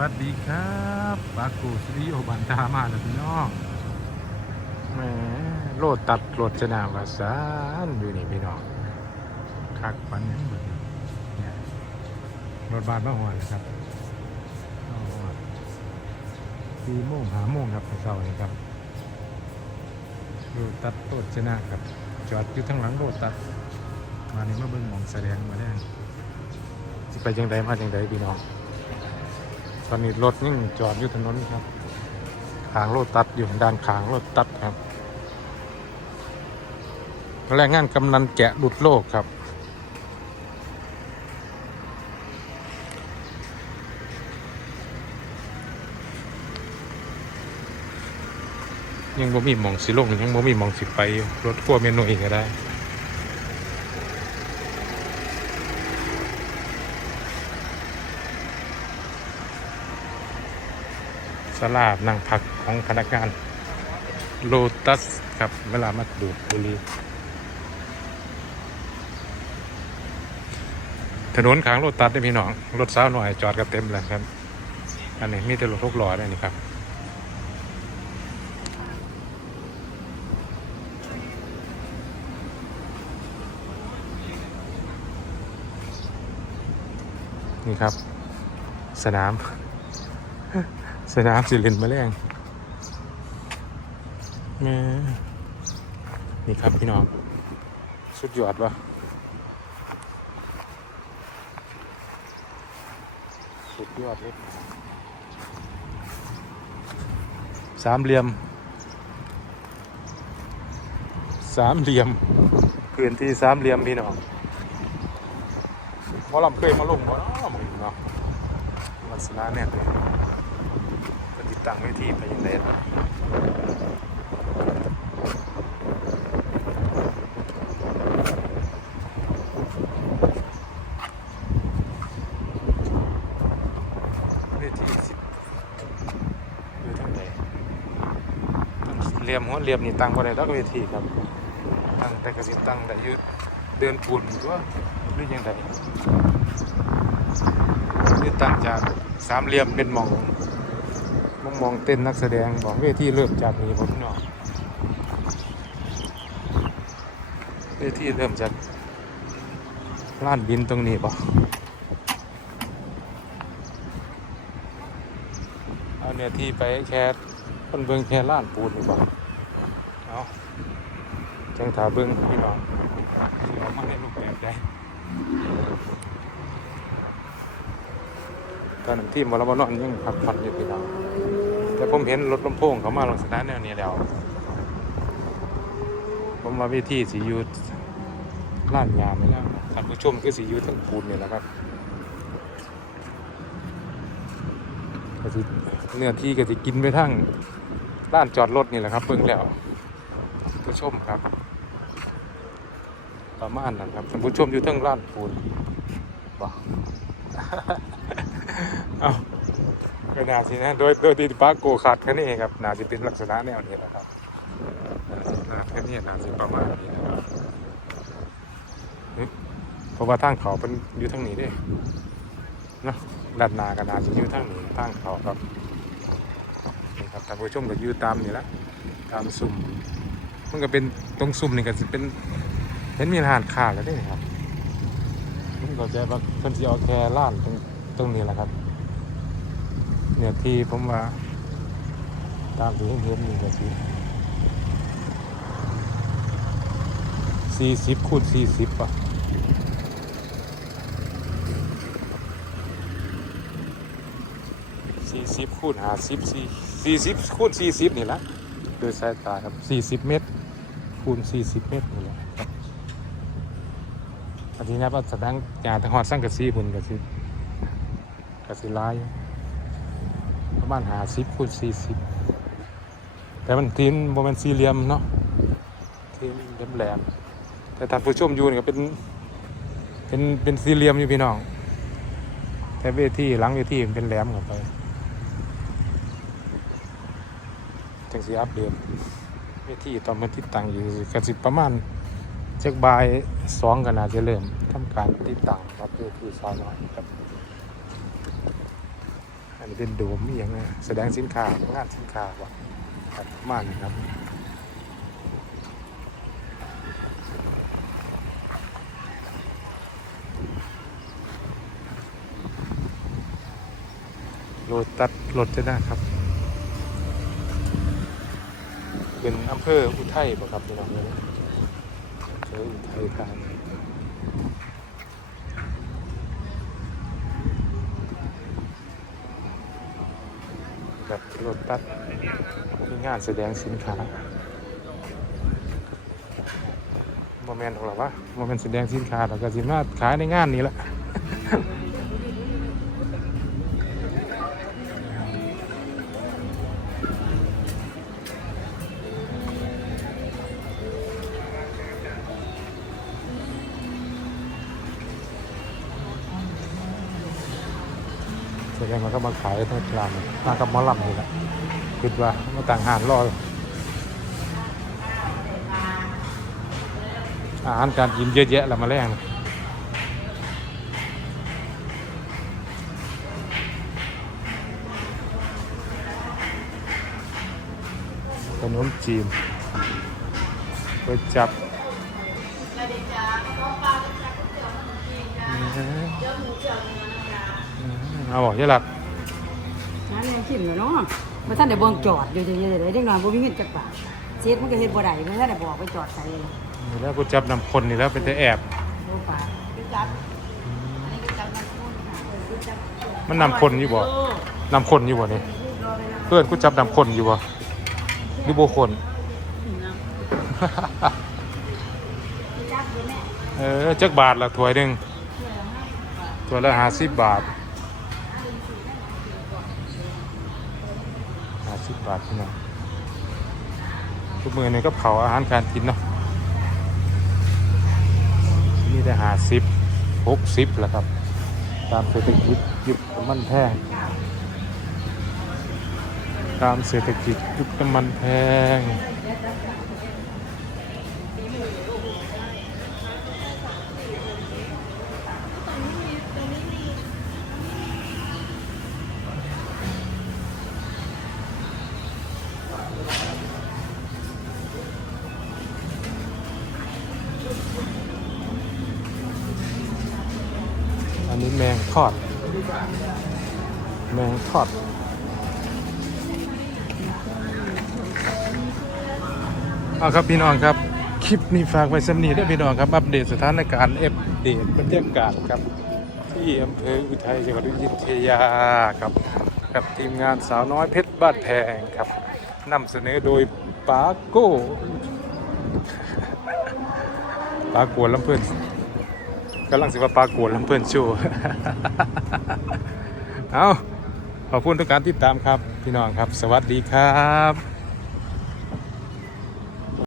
วัสดีครับปากูสริโอบันตามาแล้วพี่น้องแหมโลดตัดโลดชนาวาสานอยู่นี่พี่น้องคักปันยังเบิดเนี่ยรถบาทมาหัวเลยครับเอาหัวสี่โมงหาโมงครับเช้านี้ครับโลดตัดโลดชนะครับ จอดอยู่ทั้งหลังโลดตัดมานี่มาเบิ่งมองแสดงมาแล้วสิไปจังใดมาจังใดพี่น้อง ตอนนี้รถยังจอดอยู่ถนนครับขางรถตัดอยู่ด้านขางรถตัดครับแรงงานกำนันแกะหลุดโลกครับยังบ่มีมองสิลงยังบ่มีมองสิไปรถกลัวเมนูอีกก็ได้ สลาบนั่งพักของพนักงานโลตัสครับ เวลามาดูดบุรีถนนขางโลตัสได้พี่น้อง รถสาวหน่อยจอดกันเต็มเลยครับ อันนี้มีแต่รถทุกล้อได้นี่ครับ นี่ครับ สนาม สนามสิรินมาแรงแม่นี่ครับพี่น้อง สุดยอดวะสุดยอดเลยสามเหลี่ยม สามเหลี่ยมพื้นที่สามเหลี่ยมพี่น้องหมอลำเคยมาลงบ่เนาะเนาะลักษณะเนี่ยเลย ตั้งไว้ที่ไปยังไงล่ะเวทีสิอยู่ทางไหนเหลี่ยมหัวเหลี่ยมนี่ตั้งไว้ได้แล้วเวทีครับ ตั้งแต่กระสิตั้งแต่ยืดเดินปุ่นตัวหรือยังไงยืดตั้งจากสามเหลี่ยมเป็นหมอง มองเต้นนักแสดงบอกเวทีเริ่มจากนี้ผมพี่น้องเวทีเริ่มจากล้านบินตรงนี้ปะเอาเนี่ยที่ไปแค่คนเบิ้งแค่ล้านปูนนี่ปะเอาจังถาเบิ้งพี่น้องที่ออกมาในรูปแบบใดตอนนั้นที่มรบนอนยังพักผ่อนอยู่พี่น้อง แต่ผมเห็นรถลำโพงเขามาลักษณะแนวนี้แล้ว ผมมาวิธีสียูล้านยามไปแล้วท่านผู้ชมคือสียูทั้งปูนนี่แหละครับก็สิเนื้อที่ก็จะกินไปทั้งล้านจอดรถนี่แหละครับเบิ่งแล้วผู้ชมครับประมาณนั้นครับท่านผู้ชมอยู่ทั้งล้านปูนบอกเอา ก็น่าสินะโดยโดยที่ปาโกขาดแค่นี้เองครับน่าจะเป็นลักษณะแนวนี้แหละครับน่าสิน่าแค่นี้น่าสิประมาณนี้นะครับเพราะว่าทางเขาเป็นอยู่ทางนี้ด้เนะด้านนาก็น่าจะอยู่ทางนี้ทางเขาครับนี่ครับท่านผู้ชมก็อยู่ตามนี่ละตามซุ่มมันก็เป็นตรงซุ่มนี่ก็จะเป็นเห็นมีร้านค้าแล้วเด้ครับผมก็ใจว่าเพิ่นสิเอาแค่ร้านตรงตรงนี้แหละครับ เนี่ยที่ผมว่า ตามที่เห็นนี่ก็สิสี่สิบคูณสี่สิบป่ะสี่สิบคูณหาสิบสี่สี่สิบคูณสี่สิบนี่ละโดยสายตาครับสี่สิบเมตร คูณสี่สิบเมตรนี่แหละครับอันนี้นะว่าแสดงยาทางหอดสร้างกระซีหุ่นกระซีกระซีลาย ประมาณหาสิบคูณสี่สิบแต่มันทีนโมเมนสี่เหลี่ยมเนาะทีนแหลมแหลมแต่ท่านผู้ชมอยู่นี่ก็เป็นเป็นเป็นสี่เหลี่ยมอยู่พี่น้อง แต่เวทีหลังเวทีมันเป็นแหลมเข้าไปจังสีอัปเดตเวทีตอนมันติดตั้งอยู่กระสิประมาณจากบ่ายสองกันอาจจะเริ่มทำการติดตั้งรับเวทีสาวน้อยครับ นนี้เป็นโดมมีอย่างนะแสดงสินค้างานสินค้าวะครับมาณนี้ครับโรตัดรถจะนะครับ เป็นอำเภออุทัยป่ะครับพี่น้องเลยเภออุทัยธานี แบบรถตัดมีงานแสดงสินค้าโมเมนต์ของเราวะโมเมนต์แสดงสินค้าเราก็สิมาขายในงานนี้แหละ แสดงมันก็มาขายทั้งกลางมากับหมอลำนี่แหละคิดว่ามาต่างหารรออาหารการกินเยอะแยะแล้วมาแรงขนมจีนไปจับเอาบอกเยอะหลักน้ำยังขิมอยู่เนาะมาท่านได้เบิ่งจอดอยู่เฉยๆเลยเด็กน้อยบ่มีเงินจักบาทเช็ดมันก็เฮ็ดบ่ได้มันท่านได้บอกไปจอดใส่เลยนี่แล้วกูจับนำคนนี่แล้วเป็นแต่แอบโอ้ป่าไปจับอันนี้ก็จับมันคนค่ะเออไปจับมันนำคนอยู่บ่นำคนอยู่บ่นี่เพื่อนกูจับนำคนอยู่บ่หรือโบคนจับอยู่แม่เออจักบาทละถ้วยหนึ่งถ้วยละห้าสิบบาทห้า สิบบาทพี่น้องทุกมือนี่ก็เผาอาหารการกินเนาะนี่ได้หาสิบหกสิบแหละครับ ตามเศรษฐกิจยุคน้ำมันแพงตามเศรษฐกิจยุคน้ำมันแพง ทอด แมงทอด เอาครับพี่น้องครับ คลิปนี้ฝากไว้สำนีด้วยพี่น้องครับ อัปเดตสถานการณ์เอฟเดตบรรยากาศครับ ที่อำเภออุทัยจังหวัดอยุธยาครับ กับทีมงานสาวน้อยเพชรบ้านแพงครับนำเสนอโดยปาโก้ปากวลำเพื่อน กำลังสิว่าปากวนลำเพื่อนชูเอาขอบคุณทุกการติดตามครับ พี่น้องครับ สวัสดีครับ